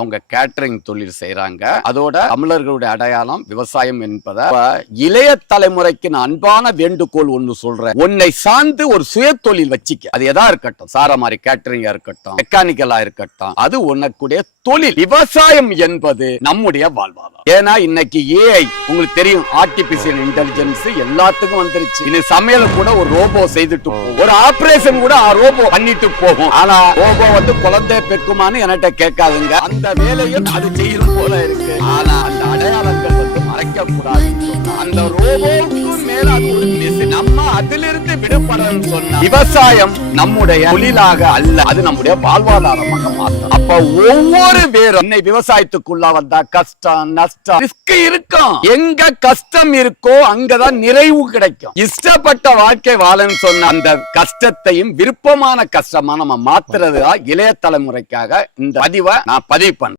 அவங்க கேட்டரிங் தொழில் செய்யறாங்க அதோட தமிழர்களுடைய அடையாளம் விவசாயம் என்பதை இளைய தலைமுறைக்கு நான் அன்பான வேண்டுகோள் ஒண்ணு சொல்றேன். உன்னை சார்ந்து ஒரு சுய தொழில் வச்சுக்க. அது எதா இருக்கட்டும். சார மாதிரி கேட்டரிங்கா இருக்கட்டும். மெக்கானிக்கலா இருக்கட்டும். அது உனக்குடைய தொழில். விவசாயம் என்பது நம்முடைய வாழ்வாதாரம். ஏன்னா இன்னைக்கு ஏஐ உங்களுக்கு தெரியும் ஆர்டிபிஷியல் இன்டெலிஜென்ஸ் எல்லாத்துக்கும் வந்துருச்சு. இது சமையல கூட ஒரு ரோபோ செய்துட்டு போகும். ஒரு ஆபரேஷன் கூட ரோபோ பண்ணிட்டு போகும். ஆனா ரோபோ வந்து குழந்தை பெக்குமான்னு என்கிட்ட கேட்காதுங்க. அந்த வேலையும் அது செய்யும் போல இருக்கு ஆனா அந்த அடையாளங்கள் வந்து மறைக்க கூடாது அந்த ரோபோக்கும் மேல அது ஒரு machine. நம்ம அதிலிருந்து விவசாயம் நம்முடைய தொழிலாக அல்ல அது நம்முடைய வாழ்வாதாரமாக மாற்றும். அப்ப ஒவ்வொரு பேரும் இன்னை விவசாயத்துக்குள்ள வந்தா கஷ்டம் நஷ்டம் ரிஸ்க் இருக்கும். எங்க கஷ்டம் இருக்கோ அங்கதான் நிறைவு கிடைக்கும். இஷ்டப்பட்ட வாழ்க்கை வாழன்னு சொன்ன அந்த கஷ்டத்தையும் விருப்பமான கஷ்டமா நம்ம மாத்துறதுதான் இளைய தலைமுறைக்காக இந்த பதிவை நான் பதிவு பண்ண